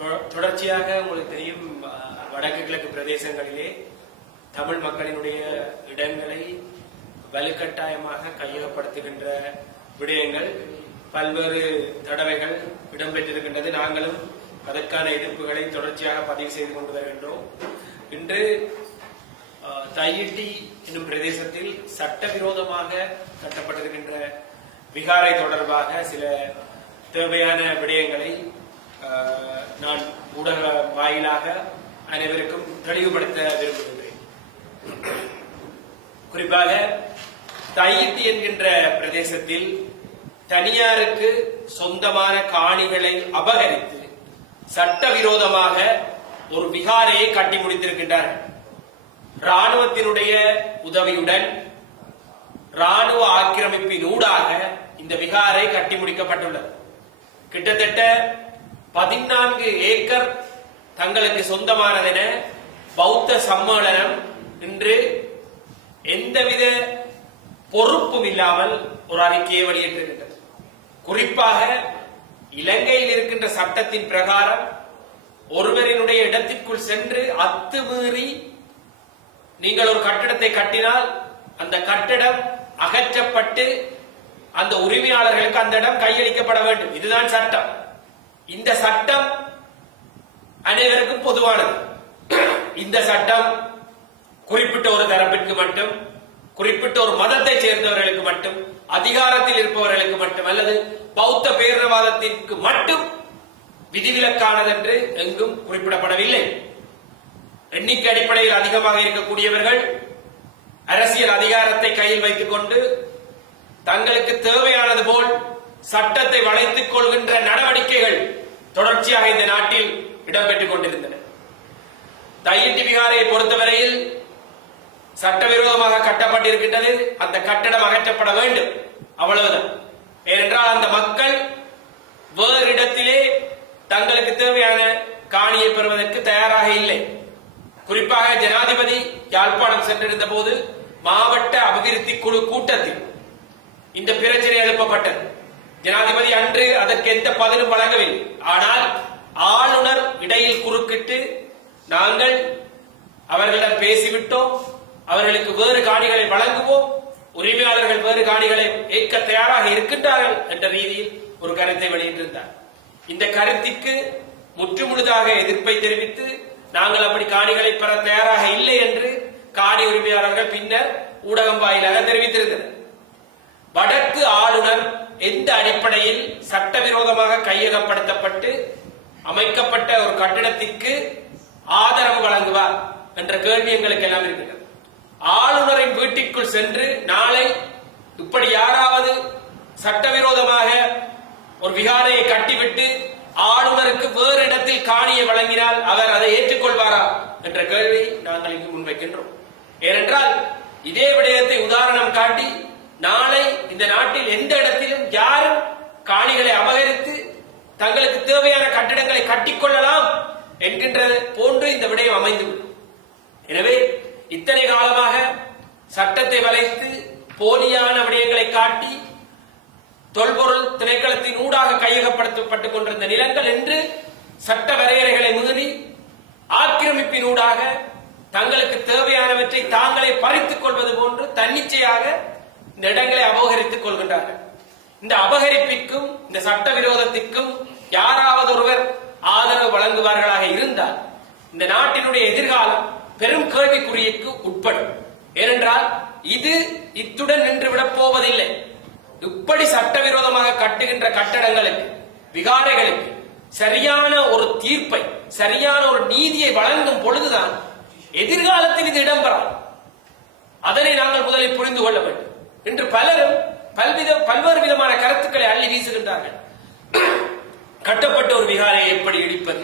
தொ- தொடர்ச்சியாக உங்களுக்கு தெரியும் வடக்கு கிழக்கு பிரதேசங்களிலே தமிழ் மக்களினுடைய இடங்களை வலுக்கட்டாயமாக கையகப்படுத்துகின்ற விடயங்கள் பல்வேறு தடவைகள் இடம்பெற்றிருக்கின்றது. நாங்களும் அதற்கான எதிர்ப்புகளை தொடர்ச்சியாக பதிவு செய்து கொண்டு வருகின்றோம். இன்று தையிட்டி என்னும் பிரதேசத்தில் சட்டவிரோதமாக கட்டப்பட்டிருக்கின்ற விகாரை தொடர்பாக சில தேவையான விடயங்களை ஊடக வாயிலாக அனைவருக்கும் தெளிவுபடுத்த விரும்புகின்றேன். குறிப்பாக தையிட்டி என்கின்ற பிரதேசத்தில் தனியாருக்கு சொந்தமான காணிகளை அபகரித்து சட்டவிரோதமாக ஒரு விகாரையை கட்டி முடித்திருக்கின்றார்கள். ராணுவத்தினுடைய உதவியுடன் ராணுவ ஆக்கிரமிப்பின் ஊடாக இந்த விகாரை கட்டி முடிக்கப்பட்டுள்ளது. கிட்டத்தட்ட பதினான்கு ஏக்கர் தங்களுக்கு சொந்தமானதென பௌத்த சம்மேளனம் இன்று எந்தவித பொறுப்பும் இல்லாமல் ஒரு அறிக்கையை வெளியிட்டிருக்கின்றது. குறிப்பாக இலங்கையில் இருக்கின்ற சட்டத்தின் பிரகாரம் ஒருவரினுடைய இடத்திற்குள் சென்று அத்துமீறி நீங்கள் ஒரு கட்டிடத்தை கட்டினால் அந்த கட்டிடம் அகற்றப்பட்டு அந்த உரிமையாளர்களுக்கு அந்த இடம் கையளிக்கப்பட வேண்டும். இதுதான் சட்டம். இந்த சட்டம் அனைவருக்கும் பொதுவானது. இந்த சட்டம் குறிப்பிட்ட ஒரு தரப்பிற்கு மட்டும் குறிப்பிட்ட ஒரு மதத்தை சேர்ந்தவர்களுக்கு மட்டும் அதிகாரத்தில் இருப்பவர்களுக்கு மட்டும் அல்லது பௌத்த பேரினவாதத்திற்கு மட்டும் விதிவிலக்கானது என்று எங்கும் குறிப்பிடப்படவில்லை. எண்ணிக்கை அடிப்படையில் அதிகமாக இருக்கக்கூடியவர்கள் அரசியல் அதிகாரத்தை கையில் வைத்துக் கொண்டு தங்களுக்கு தேவையானது போல் சட்டத்தை வளைத்துக் கொள்கின்ற நடவடிக்கைகள் தொடர்ச்சியாக இந்த நாட்டில் இடம்பெற்றுக் கொண்டிருந்தன. தையிட்டு விகாரையை பொறுத்தவரையில் சட்டவிரோதமாக கட்டப்பட்டிருக்கின்றது. அந்த கட்டடம் அகற்றப்பட வேண்டும். அவ்வளவுதான். ஏனென்றால் அந்த மக்கள் வேறு இடத்திலே தங்களுக்கு தேவையான காணியை பெறுவதற்கு தயாராக இல்லை. குறிப்பாக ஜனாதிபதி யாழ்ப்பாணம் சென்றிருந்த போது மாவட்ட அபிவிருத்தி குழு கூட்டத்தில் இந்த பிரச்சனை எழுப்பப்பட்டது. ஜனாதிபதி அன்று அதற்கு எந்த பதிலும் வழங்கவில்லை. ஆனால் ஆளுநர் இடையில் குறுக்கிட்டு நாங்கள் அவர்களிடம் பேசிவிட்டோம். அவர்களுக்கு வேறு காணிகளை வழங்குவோம். உரிமையாளர்கள் வேறு காணிகளை ஏற்க தயாராக இருக்கின்றார்கள் என்ற ரீதியில் ஒரு கருத்தை வெளியிட்டிருந்தார். இந்த கருத்திற்கு முற்றுமுழுதாக எதிர்ப்பை தெரிவித்து நாங்கள் அப்படி காணிகளை பெற தயாராக இல்லை என்று காணி உரிமையாளர்கள் பின்னர் ஊடகம் வாயிலாக தெரிவித்திருந்தனர். வடக்கு ஆளுநர் எந்த அடிப்படையில் சட்டவிரோதமாக கையகப்படுத்தப்பட்டு அமைக்கப்பட்ட ஒரு கட்டிடத்திற்கு ஆதரவு வழங்குவார் என்ற கேள்வி எங்களுக்கு எல்லாம் இருக்கின்றது. ஆளுநரின் வீட்டிற்குள் சென்று நாளை இப்படி யாராவது சட்டவிரோதமாக ஒரு விகாரையை கட்டிவிட்டு ஆளுநருக்கு வேறு இடத்தில் காணியை வழங்கினால் அவர் அதை ஏற்றுக்கொள்வாரா என்ற கேள்வி நாங்கள் இங்கு முன்வைக்கின்றோம். ஏனென்றால் இதே விடயத்தை உதாரணம் காட்டி நாளை இந்த நாட்டில் எந்த இடத்திலும் யாரும் காணிகளை அபகரித்து தங்களுக்கு தேவையான கட்டிடங்களை கட்டிக்கொள்ளலாம் என்கின்றது போன்று இந்த விடயம் அமைந்துவிடும். எனவே இத்தனை காலமாக சட்டத்தை வளைத்து போலியான விடயங்களை காட்டி தொல்பொருள் திணைக்களத்தின் ஊடாக கையகப்படுத்தப்பட்டுக் கொண்டிருந்த நிலங்கள் என்று சட்ட வரையறைகளை மீறி ஆக்கிரமிப்பின் ஊடாக தங்களுக்கு தேவையானவற்றை தாங்களே பறித்துக் கொள்வது போன்று தன்னிச்சையாக இந்த இடங்களை அபகரித்துக் கொள்கின்றார்கள். இந்த அபகரிப்பிற்கும் இந்த சட்டவிரோதத்திற்கும் யாராவது ஒருவர் ஆதரவு வழங்குவார்களாக இருந்தால் இந்த நாட்டினுடைய எதிர்காலம் பெரும் கேள்விக்குறிக்கு உட்படும். ஏனென்றால் இது இத்துடன் நின்றுவிடப் போவதில்லை. இப்படி சட்டவிரோதமாக கட்டுகின்ற கட்டடங்களுக்கு விகாரைகளுக்கு சரியான ஒரு தீர்ப்பை சரியான ஒரு நீதியை வழங்கும் பொழுதுதான் எதிர்காலத்தில் இது இடம்பெறாது. அதனை நாங்கள் முதலில் புரிந்து கொள்ள வேண்டும். இன்று பலரும் பல்வித பல்வேறு விதமான கருத்துக்களை அள்ளி வீசுகின்றார்கள். கட்டப்பட்ட ஒரு விகாரையை எப்படி இடிப்பது?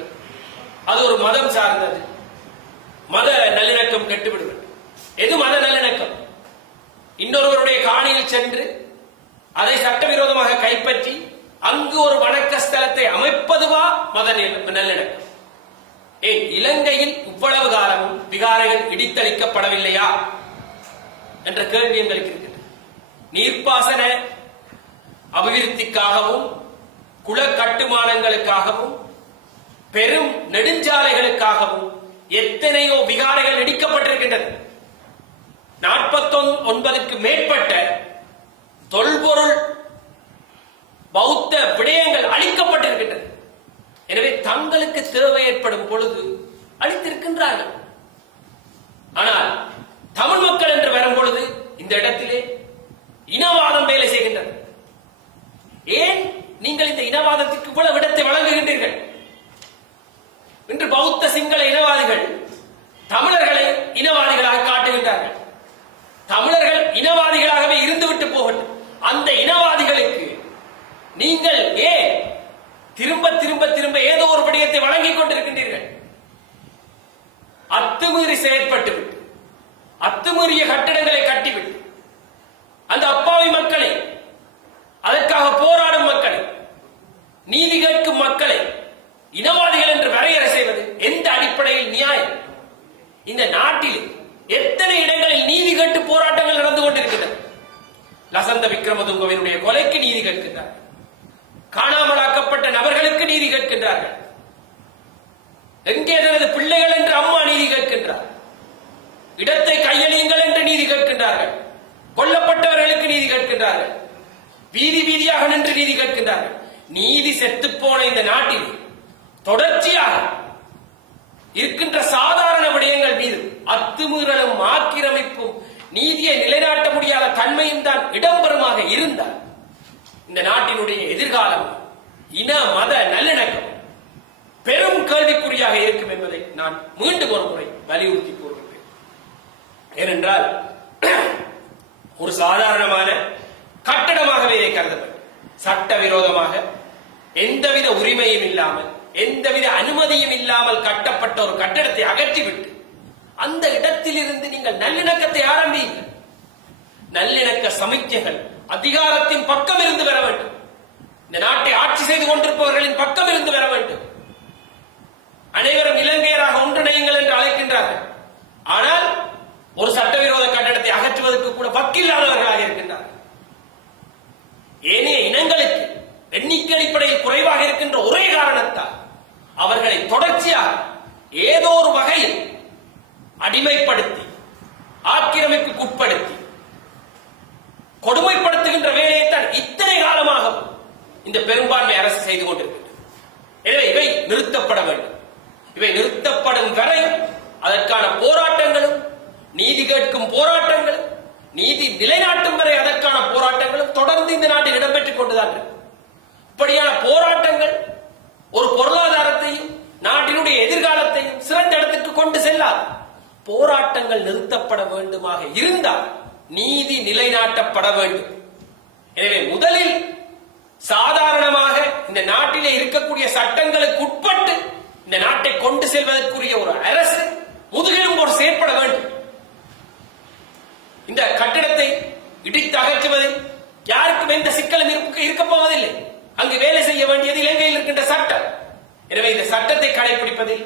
அது ஒரு மதம் சார்ந்தது. மத நல்லிணக்கம் கெட்டுவிடுவது. எது மத நல்லிணக்கம்? இன்னொருவருடைய காணியில் சென்று அதை சட்டவிரோதமாக கைப்பற்றி அங்கு ஒரு வணக்க ஸ்தலத்தை அமைப்பதுவா மத நல்லிணக்கம்? ஏன் இலங்கையில் இவ்வளவு காலமும் விகாரைகள் இடித்தளிக்கப்படவில்லையா? என்ற கேள்வி எங்களுக்கு நீர்ப்பாசன அபிவிருத்திக்காகவும் குள கட்டுமானங்களுக்காகவும் பெரும் நெடுஞ்சாலைகளுக்காகவும் எத்தனையோ விகாரைகள் இடிக்கப்பட்டிருக்கின்றது. நாற்பத்தொன் ஒன்பதுக்கு மேற்பட்ட தொல்பொருள் பௌத்த விடயங்கள் அளிக்கப்பட்டிருக்கின்றது எனவே தங்களுக்கு தேவை ஏற்படும் பொழுது அளித்திருக்கின்றார்கள் ஆனால் தமிழ் மக்கள் என்று வரும் பொழுது இந்த இடத்திலே இனவாதம் வேலை செய்கின்றது. ஏன் நீங்கள் இந்த இனவாதத்திற்கு இவ்வளவு இடத்தை வழங்குகின்றீர்கள்? இன்று பௌத்த சிங்கள இனவாதிகள் தமிழர்களை இனவாதிகளாக காட்டுகின்றார்கள். தமிழர்கள் இனவாதிகளாகவே இருந்துவிட்டு போகட்டும். அந்த இனவாதிகளுக்கு நீங்கள் ஏன் திரும்ப திரும்ப திரும்ப ஏதோ ஒரு விடயத்தை வழங்கிக் கொண்டிருக்கின்றீர்கள்? அத்துமீறி செயற்பட்டு அத்துமீறிய கட்டிடங்களை கட்டிவிட்டு அந்த அப்பாவி அதற்காக போராடும் மக்களை நீதி கேட்கும் மக்களை இனவாதிகள் என்று வரையறை செய்வது எந்த அடிப்படையில் நியாயம் இந்த நாட்டில் எத்தனை இடங்களில் நீதி கேட்டு போராட்டங்கள் நடந்து கொண்டிருக்கின்றன லசந்த விக்ரமதுங்கவினுடைய கொலைக்கு நீதி கேட்கின்றார்கள் காணாமலாக்கப்பட்ட நபர்களுக்கு நீதி கேட்கின்றார்கள் எங்கே தனது பிள்ளைகள் என்று அம்மா நீதி கேட்கின்றார் இடத்தை கையளியுங்கள் என்று நீதி கேட்கின்றார்கள் கொல்லப்பட்டவர்களுக்கு நீதி கேட்கின்றார்கள் வீதி வீதியாக நின்று நீதி கேட்கின்றார்கள். நீதி செத்துப்போன இந்த நாட்டில் தொடர்ச்சியாக இருக்கின்ற சாதாரண விடயங்கள் மீது அத்துமீறலும் ஆக்கிரமிப்பும் நீதியை நிலைநாட்ட முடியாத தன்மையும் தான் இடம்பெறுமாக இருந்தால் இந்த நாட்டினுடைய எதிர்காலம் இன மத நல்லிணக்கம் பெரும் கேள்விக்குறியாக இருக்கும் என்பதை நான் மீண்டும் ஒரு முறை வலியுறுத்தி கூறுகின்றேன். ஏனென்றால் ஒரு சாதாரணமான இதை கருதப்படும் சட்டவிரோதமாக எந்தவித உரிமையும் இல்லாமல் எந்தவித அனுமதியும் இல்லாமல் கட்டப்பட்ட ஒரு கட்டடத்தை அகற்றிவிட்டு அந்த இடத்திலிருந்து நீங்கள் நல்லிணக்கத்தை ஆரம்பியுங்கள். நல்லிணக்க சமிக்கைகள் அதிகாரத்தின் பக்கம் இருந்து வர வேண்டும். இந்த நாட்டை ஆட்சி செய்து கொண்டிருப்பவர்களின் பக்கம் இருந்து வர வேண்டும். அனைவரும் இலங்கையராக ஒன்றிணையுங்கள் என்று அழைக்கின்றார்கள். ஆனால் ஒரு சட்டவிரோத கட்டடத்தை அகற்றுவதற்கு கூட வக்கில்லாதவர்களாக இருக்கின்றார்கள் ஏனைய இனங்களுக்கு எண்ணிக்கை அடிப்படையில் குறைவாக இருக்கின்ற ஒரே காரணத்தால் அவர்களை தொடர்ச்சியாக ஏதோ ஒரு வகையில் அடிமைப்படுத்தி ஆக்கிரமிப்புக்கு உட்படுத்தி கொடுமைப்படுத்துகின்ற வேலையைத்தான் இத்தனை காலமாக இந்த பெரும்பான்மை அரசு செய்து கொண்டிருக்கின்றது. எனவே இவை நிறுத்தப்பட வேண்டும். இவை நிறுத்தப்படும் வரை அதற்கான போராட்டங்களும் நீதி கேட்கும் போராட்டங்களும் நீதி நிலைநாட்டும் வரை அதற்கான போராட்டங்களும் தொடர்ந்து இந்த நாட்டில் இடம்பெற்றுக் கொண்டுதான் இப்படியான போராட்டங்கள் ஒரு பொருளாதாரத்தையும் நாட்டினுடைய எதிர்காலத்தையும் சிறந்த இடத்துக்கு கொண்டு செல்லாது. போராட்டங்கள் நிறுத்தப்பட வேண்டுமாக இருந்தால் நீதி நிலைநாட்டப்பட வேண்டும். எனவே முதலில் சாதாரணமாக இந்த நாட்டிலே இருக்கக்கூடிய சட்டங்களுக்கு உட்பட்டு இந்த நாட்டை கொண்டு செல்வதற்குரிய ஒரு அரசு முதுகெலும் ஒரு செயற்பட வேண்டும். இந்த கட்டிடத்தை இடித்து அகற்றுவதில் யாருக்கும் எந்த சிக்கலும் இருக்க போவதில்லை. அங்கு வேலை செய்ய வேண்டியது இலங்கையில் இருக்கின்ற சட்டம். எனவே இந்த சட்டத்தை கடைபிடிப்பதில்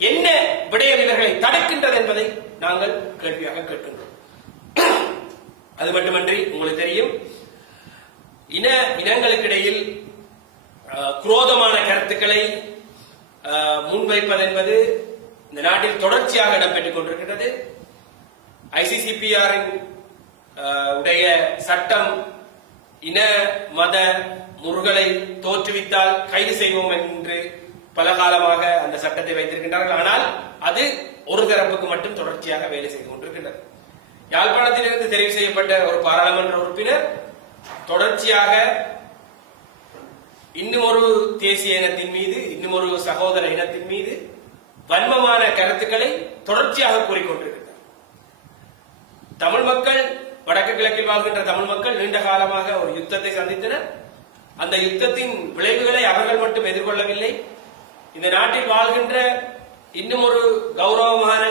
என்ன விடயம் இவர்களை தடுக்கின்றது என்பதை நாங்கள் கேள்வியாக கேட்கின்றோம். அது மட்டுமன்றி உங்களுக்கு தெரியும் இன இனங்களுக்கிடையில் இடையில் குரோதமான கருத்துக்களை முன்வைப்பது என்பது இந்த நாட்டில் தொடர்ச்சியாக இடம்பெற்றுக் கொண்டிருக்கிறது ஐசிசிபிஆரின் உடைய சட்டம் இன மத முருகலை தோற்றுவித்தால் கைது செய்வோம் என்று பல காலமாக அந்த சட்டத்தை வைத்திருக்கின்றார்கள். ஆனால் அது ஒரு தரப்புக்கு மட்டும் தொடர்ச்சியாக வேலை செய்து கொண்டிருக்கின்றது. யாழ்ப்பாணத்திலிருந்து தெரிவு செய்யப்பட்ட ஒரு பாராளுமன்ற உறுப்பினர் தொடர்ச்சியாக இன்னும் ஒரு தேசிய இனத்தின் மீது இன்னும் ஒரு சகோதர இனத்தின் மீது வன்மமான கருத்துக்களை தொடர்ச்சியாக கூறிக்கொண்டிருக்கிறார். தமிழ் மக்கள் வடக்கு கிழக்கில் வாழ்கின்ற தமிழ் மக்கள் நீண்ட காலமாக ஒரு யுத்தத்தை சந்தித்தனர். அந்த யுத்தத்தின் விளைவுகளை அவர்கள் மட்டும் எதிர்கொள்ளவில்லை. இந்த நாட்டில் வாழ்கின்ற இன்னும் ஒரு கௌரவமான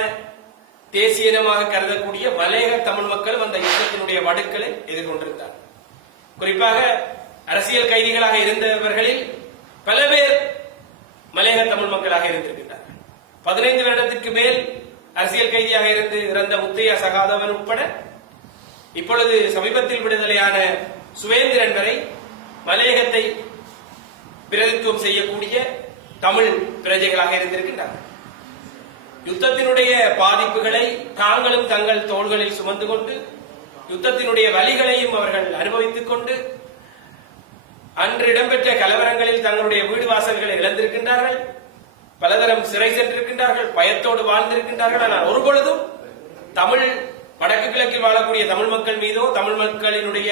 தேசிய இனமாக கருதக்கூடிய மலையக தமிழ் மக்களும் அந்த யுத்தத்தினுடைய வடுக்களை எதிர்கொண்டிருந்தார். குறிப்பாக அரசியல் கைதிகளாக இருந்தவர்களில் பல பேர் மலையக தமிழ் மக்களாக இருந்திருக்கின்றார்கள். பதினைந்து வருடத்திற்கு மேல் அரசியல் கைதியாக இருந்து இறந்த முத்தையா சகாதவன் உட்பட இப்பொழுது சமீபத்தில் விடுதலையான சுவேந்திரன் வரை மலையகத்தை பிரதித்துவம் செய்யக்கூடிய தமிழ் பிரஜைகளாக இருந்திருக்கின்றார்கள். யுத்தத்தினுடைய பாதிப்புகளை தாங்களும் தங்கள் தோள்களில் சுமந்து கொண்டு யுத்தத்தினுடைய வலிகளையும் அவர்கள் அனுபவித்துக் கொண்டு அன்று இடம்பெற்ற கலவரங்களில் தங்களுடைய வீடு வாசல்களை இழந்திருக்கின்றார்கள். பலதரம் சிறை சென்றிருக்கின்றார்கள் பயத்தோடு வாழ்ந்திருக்கின்றார்கள். ஆனால் ஒரு பொழுதும் தமிழ் வடக்கு கிழக்கில் வாழக்கூடிய தமிழ் மக்கள் மீதோ தமிழ் மக்களினுடைய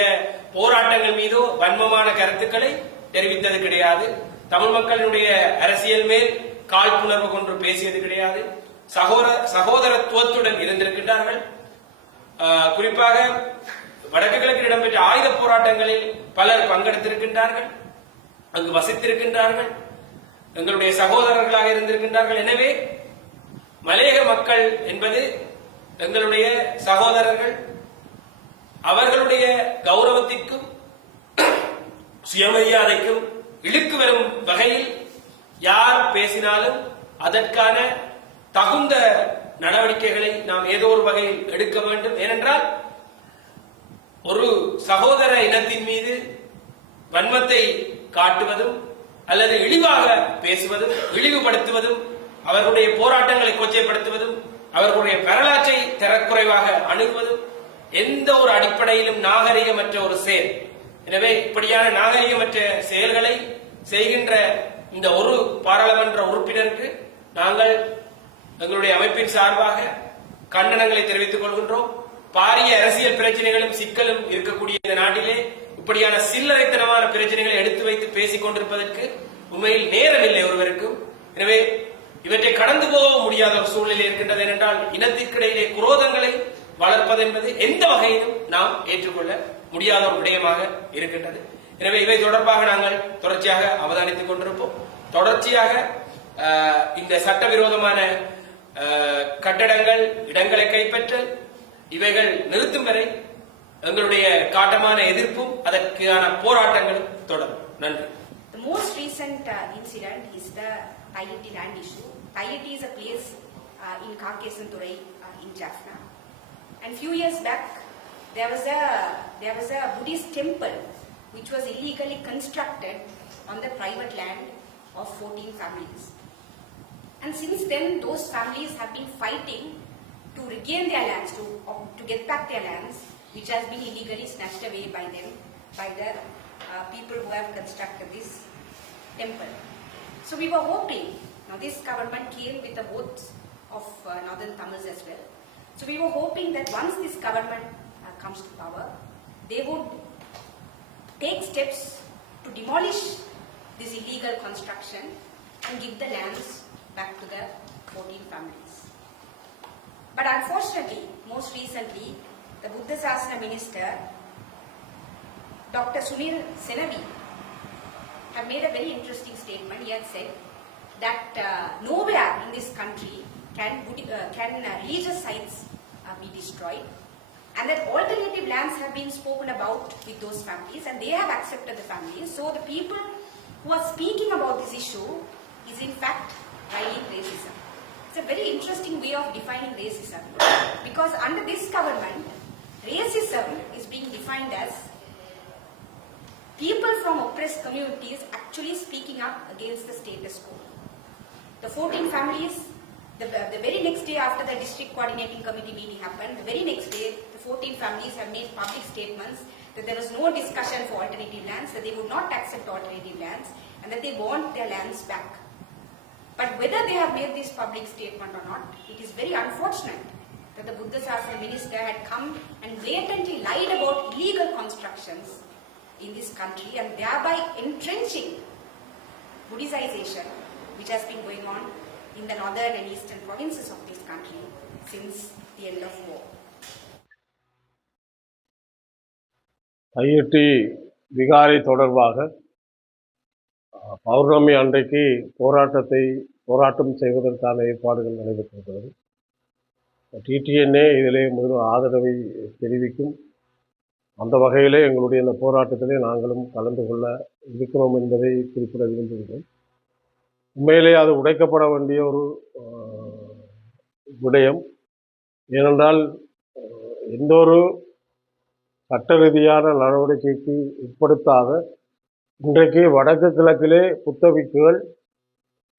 போராட்டங்கள் மீதோ வன்மமான கருத்துக்களை தெரிவித்தது கிடையாது. தமிழ் மக்களினுடைய அரசியல் மேல் காழ்ப்புணர்வு கொண்டு பேசியது கிடையாது. சகோதர சகோதரத்துவத்துடன் இருந்திருக்கின்றார்கள். குறிப்பாக வடக்கு கிழக்கில் இடம்பெற்ற ஆயுத போராட்டங்களில் பலர் பங்கெடுத்திருக்கின்றார்கள். அங்கு வசித்திருக்கின்றார்கள். எங்களுடைய சகோதரர்களாக இருந்திருக்கின்றார்கள். எனவே மலையக மக்கள் என்பது எங்களுடைய சகோதரர்கள் அவர்களுடைய கௌரவத்திற்கும் சுயமரியாதைக்கும் இழுக்கு வரும் வகையில் யார் பேசினாலும் அதற்கான தகுந்த நடவடிக்கைகளை நாம் ஏதோ ஒரு வகையில் எடுக்க வேண்டும். ஏனென்றால் ஒரு சகோதர இனத்தின் மீது வன்மத்தை காட்டுவதும் அல்லது இழிவாக பேசுவதும் இழிவுபடுத்துவதும் அவர்களுடைய போராட்டங்களை கொச்சைப்படுத்துவதும் அவர்களுடைய வரலாற்றை தரக்குறைவாக அணுகுவதும் எந்த ஒரு அடிப்படையிலும் நாகரிகமற்ற ஒரு செயல். எனவே இப்படியான நாகரிகமற்ற செயல்களை செய்கின்ற இந்த ஒரு பாராளுமன்ற உறுப்பினருக்கு நாங்கள் எங்களுடைய அமைப்பின் சார்பாக கண்டனங்களை தெரிவித்துக் கொள்கின்றோம். பாரிய அரசியல் பிரச்சனைகளும் சிக்கலும் இருக்கக்கூடிய இந்த நாட்டிலே இப்படியான சில்லறைத்தனமான பிரச்சனைகளை எடுத்து வைத்து பேசிக் கொண்டிருப்பதற்கு உண்மையில் நேரமில்லை ஒருவருக்கும். எனவே இவற்றை கடந்து போக முடியாத ஒரு சூழ்நிலை இருக்கின்றது ஏனென்றால் இனத்திற்கிடையிலே குரோதங்களை வளர்ப்பது என்பது எந்த வகையிலும் நாம் ஏற்றுக்கொள்ள முடியாத ஒரு விடயமாக இருக்கின்றது. எனவே இவை தொடர்பாக நாங்கள் தொடர்ச்சியாக அவதானித்துக் கொண்டிருப்போம். தொடர்ச்சியாக இந்த சட்டவிரோதமான ஆஹ், கட்டடங்கள் இடங்களை கைப்பற்றல் இவைகள் நிறுத்தும் வரை எங்களுடைய காட்டமான எதிர்ப்பும் அதற்கான போராட்டங்களும் தொடரும். நன்றி. The most recent uh, incident is the Tayeti land issue. Tayeti is a place uh, in Karkesanturai uh, in Jaffna. And few years back, there was a there was a Buddhist temple which was illegally constructed on the private land of 14 families. And since then, those families have been fighting to regain their lands, to, to get back their lands, which has been illegally snatched away by them, by the uh, people who have constructed this temple. So we were hoping, now this government came with the votes of uh, northern Tamils as well. So we were hoping that once this government uh, comes to power, they would take steps to demolish this illegal construction and give the lands back to the 14 families. But unfortunately, most recently, the Buddha Sasana minister, Dr. Sunil Senavi, have made a very interesting statement. He had said that uh, nowhere in this country can, uh, can uh, religious sites uh, be destroyed and that alternative lands have been spoken about with those families and they have accepted the families. So the people who are speaking about this issue is in fact violent racism. It's a very interesting way of defining racism because under this government, racism is being defined as people from oppressed communities actually speaking up against the status quo. The 14 families, the, the very next day after the district coordinating committee meeting happened, the very next day, the 14 families have made public statements that there was no discussion for alternative lands, that they would not accept alternative lands, and that they want their lands back. But whether they have made this public statement or not, it is very unfortunate that the Buddha Sasana minister had come and blatantly lied about illegal constructions in this country and thereby entrenching Buddhization, which has been going on in the northern and eastern provinces of this country since the end of war. IFT விகாரை தொடர்பாக பௌர்ணமி அன்றைக்கு போராட்டத்தை போராட்டம் செய்வதற்கான ஏற்பாடுகள் நடைபெற்றிருக்கிறது. T-DNA இதிலே முதல் ஆதரவை தெரிவிக்கும். அந்த வகையிலே எங்களுடைய இந்த போராட்டத்திலே நாங்களும் கலந்து கொள்ள இருக்கிறோம் என்பதை குறிப்பிட விரும்புகிறேன். உண்மையிலே அது உடைக்கப்பட வேண்டிய ஒரு விடயம். ஏனென்றால் எந்த ஒரு சட்ட ரீதியான நடவடிக்கைக்கு உட்படுத்தாத இன்றைக்கு வடக்கு கிழக்கிலே புத்தபிக்குகள்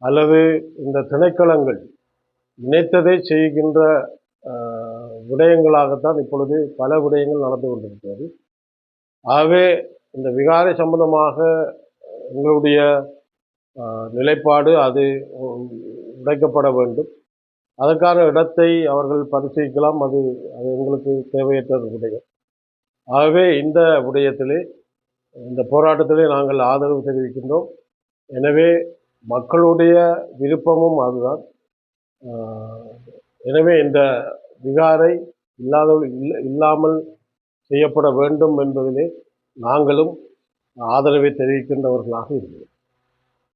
அல்லது இந்த திணைக்களங்கள் நினைத்ததை செய்கின்ற விடயங்களாகத்தான் இப்பொழுது பல விடயங்கள் நடந்து கொண்டிருக்கிறது. ஆகவே இந்த விகாரை சம்பந்தமாக எங்களுடைய நிலைப்பாடு அது உடைக்கப்பட வேண்டும். அதற்கான இடத்தை அவர்கள் பரிசீலிக்கலாம். அது அது எங்களுக்கு தேவையற்றது விடயம். ஆகவே இந்த விடயத்திலே இந்த போராட்டத்திலே நாங்கள் ஆதரவு தெரிவிக்கின்றோம். எனவே மக்களுடைய விருப்பமும் அதுதான். எனவே இந்த விகாரை இல்லாத இல்லாமல் செய்யப்பட வேண்டும் என்பதிலே நாங்களும் ஆதரவை தெரிவிக்கின்றவர்களாக இருக்கிறோம்.